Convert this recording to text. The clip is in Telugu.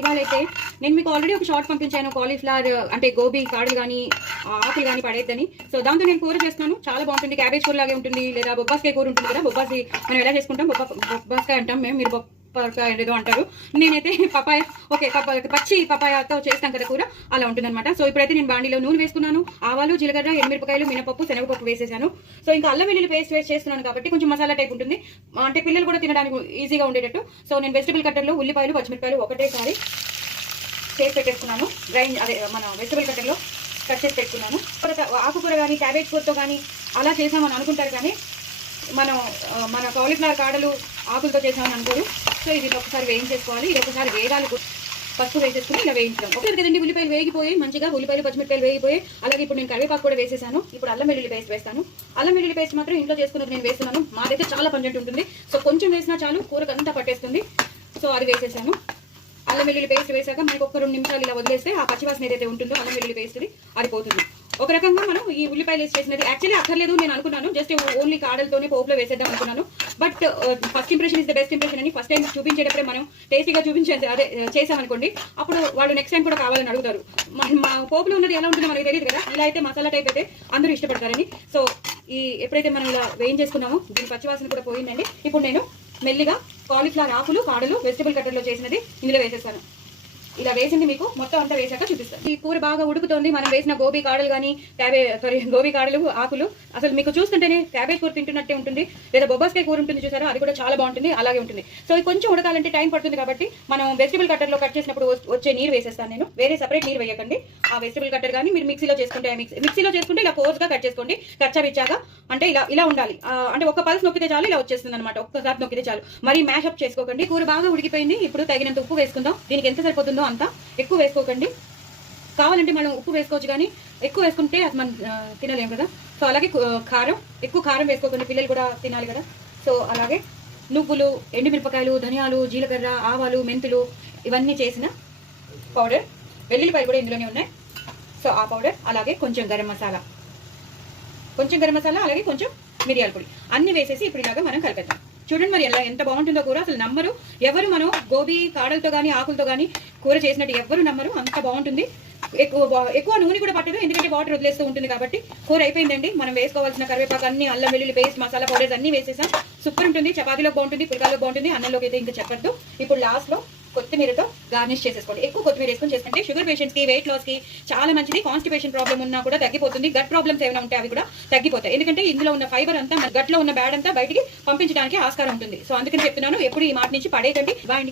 ఇవాళైతే నేను మీకు ఆల్రెడీ ఒక షార్ట్ పంపించాను, కాలీఫ్లవర్ అంటే గోబీ కాడలు కానీ ఆకులు కానీ పడేద్దని. సో దాంతో నేను కూర చేస్తున్నాను, చాలా బాగుంటుంది. క్యాబేజ్ కూర లాగే ఉంటుంది, లేదా బొబ్బాస్కాయ కూర ఉంటుంది కదా. బొబ్బాసి మనం ఎలా చేసుకుంటాం, బొబ్బాస్కాయ అంటాం మేము, మీరు బొప్పాయ ఏదో అంటారు. నేనైతే పపాయ, ఓకే పచ్చి పపాయతో చేస్తాం కదా కూర, అలా ఉంటుందన్నమాట. సో ఇప్పుడైతే నేను బాండీలో నూనె వేసుకున్నాను, ఆవాలు, జీలకర్ర, ఎండుమిరపకాయలు, మినపప్పు, శనగపప్పు వేసేసాను. సో ఇంకా అల్లం వెల్లుల్లి పేస్ట్ చేస్తున్నాను కాబట్టి కొంచెం మసాలా టైప్ ఉంటుంది, అంటే పిల్లలు కూడా తినడానికి ఈజీగా ఉండేటట్టు. సో నేను వెజిటబుల్ కట్టర్లో ఉల్లిపాయలు, పచ్చిమిరపకాయలు ఒకటేసారి చేసి పెట్టేసుకున్నాను. గ్రైండ్ అదే మన వెజిటబుల్ కట్టర్లో కట్ చేసి పెట్టుకున్నాను. ఆకుకూర కానీ క్యాబేజ్ కూరతో కానీ అలా చేసామని అనుకుంటారు, కానీ మన కాలీఫ్లవర్ కాడలు ఆకులతో చేసామని అనుకోరు. సో ఇది ఒకసారి వేయించేసుకోవాలి. ఇది ఒకసారి వేగాలి, పసుపు వేసేసుకుని ఇలా వేయించడం. ఒకసారి కదండి ఉల్లిపాయలు వేగిపోయి మంచిగా, ఉల్లిపాయలు పచ్చిమిరపకాయలు వేగిపోయి. అలాగే ఇప్పుడు నేను కరివేపాకు కూడా వేసేసాను. ఇప్పుడు అల్లం వెల్లుల్లి పేస్ట్ వేస్తాను. అల్లం వెల్లుల్లి పేస్ట్ మాత్రం ఇంట్లో చేసుకున్నది నేను వేస్తున్నాను. మాదైతే చాలా పంజెంట్ ఉంటుంది. సో కొంచెం వేసినా చాలు, కూరకు అంతా పట్టేస్తుంది. సో అది వేసేసాను. అల్లం వెల్లుల్లి పేస్ట్ వేసాక మనకు ఒక 2 నిమిషాలు ఇలా వదిలేస్తే ఆ పచ్చివాసన ఏదైతే ఉంటుందో అల్లం వెల్లుల్లి పేస్ట్ది అది పోతుంది. ఒక రకంగా మనం ఈ ఉల్లిపాయలు వేసి చేసినది యాక్చువల్లీ అక్కర్లేదు నేను అనుకున్నాను, జస్ట్ ఓన్లీ కాడలతోనే పోపులో వేసేద్దాం అనుకున్నాను. But first impression is the best impression అని ఫస్ట్ టైం చూపించేటప్పుడే మనం టేస్టీగా చూపించేది అదే చేసామనుకోండి, అప్పుడు వాళ్ళు నెక్స్ట్ టైం కూడా కావాలని అడుగుతారు. మా పోపులో ఉన్నది ఎలా ఉంటుందో మనకి తెలియదు కదా. ఇలా అయితే మసాలా టైప్ అయితే అందరూ ఇష్టపడతారని. సో ఎప్పుడైతే మనం ఇలా వేయించేసుకున్నామో దీని పచ్చివాసన కూడా పోయిందండి. ఇప్పుడు నేను మెల్లిగా కాలీఫ్లవర్ ఆకులు, కాడలు వెజిటబుల్ కట్టర్లో చేసినది ఇందులో వేసేస్తాను. ఇలా వేసింది మీకు మొత్తం అంతా వేసాక చూపిస్తాను. ఈ కూర బాగా ఉడుకుతోంది. మనం వేసిన గోబీ కాడలు కానీ గోబీ కాడలు ఆకులు అసలు మీకు చూస్తుంటేనే క్యాబేజ్ కూర తింటున్నట్టే ఉంటుంది, లేదా బొబ్బాస్కాయ కూర ఉంటుంది చూసారా, అది కూడా చాలా బాగుంటుంది, అలాగే ఉంటుంది. సో ఇది కొంచెం ఉడకాలంటే టైం పడుతుంది కాబట్టి మనం వెజిటబుల్ కట్టర్లో కట్ చేసినప్పుడు వచ్చే నీరు వేసేస్తాను నేను. వేరే సపరేట్ నీరు వేయకండి. ఆ వెజిటబుల్ కట్టర్ కానీ మీరు మిక్సీలో చేసుకుంటే ఇలా కోర్స్గా కట్ చేసుకోండి, కచ్చాబిచ్చాగా. అంటే ఇలా ఉండాలి, అంటే ఒక పల్స్ నొక్కితే చాలు, ఇలా వచ్చేస్తుంది అనమాట. ఒక్కసారి నొక్కితే చాలు, మరి మ్యాషప్ చేసుకోకండి. కూర బాగా ఉడికిపోయింది. ఇప్పుడు తగినంత ఉప్పు వేసుకుందాం. దీనికి ఎంత సరిపోతుందో అంతా, ఎక్కువ వేసుకోకండి. కావాలంటే మనం ఉప్పు వేసుకోవచ్చు, కానీ ఎక్కువ వేసుకుంటే అది మనం తినలేము కదా. సో అలాగే ఎక్కువ కారం వేసుకోకండి, పిల్లలు కూడా తినాలి కదా. సో అలాగే నువ్వులు, ఎండుమిరపకాయలు, ధనియాలు, జీలకర్ర, ఆవాలు, మెంతులు ఇవన్నీ చేసిన పౌడర్, వెల్లుల్లిపాయలు కూడా ఇందులోనే ఉన్నాయి. సో ఆ పౌడర్, అలాగే కొంచెం గరం మసాలా, అలాగే కొంచెం మిరియాల పొడి అన్ని వేసేసి ఇప్పుడు ఇలాగా మనం కలిపేద్దాం. చూడండి మరి ఎంత బాగుంటుందో కూర, అసలు నమ్మరు ఎవరు. మనం గోబీ కాడలతో కానీ ఆకులతో కానీ కూర చేసినట్టు ఎవరు నమ్మరు, అంత బాగుంటుంది. ఎక్కువ నూనె కూడా పట్టదు, ఎందుకంటే వాటర్ వదిలేస్తూ ఉంటుంది కాబట్టి. కూర అయిపోయిందండి. మనం వేసుకోవాల్సిన కరివేపాకు అన్ని, అల్లం వెల్లుల్లి పేస్ట్, మసాలా పౌడర్స్ అన్ని వేసేసాం. సూపర్ ఉంటుంది. చపాతీలో బాగుంటుంది, పుల్కాలో బాగుంటుంది, అన్నంలోకి అయితే ఇంకా చెప్పద్దు. ఇప్పుడు లాస్ట్ లో కొత్తిమీరతో గార్నిష్ చేసేసుకోండి. ఎక్కువ కొత్తిమీర వేసుకొని చేసుకుంటే షుగర్ పేషెంట్స్ కి, వెయిట్ లాస్ కి చాలా మంచిది. కాన్స్టిపేషన్ ప్రాబ్లం ఉన్నా కూడా తగ్గిపోతుంది. గట్ ప్రాబ్లమ్స్ ఏమైనా ఉంటే అవి కూడా తగ్గిపోతాయి, ఎందుకంటే ఇందులో ఉన్న ఫైబర్ అంతా మన గట్లో ఉన్న బ్యాడ్ అంతా బయటికి పంపించడానికి ఆస్కారం ఉంటుంది. సో అందుకని చెప్తున్నాను, ఎప్పుడు ఈ మాట నుంచి పడేయకండి. బాయ్.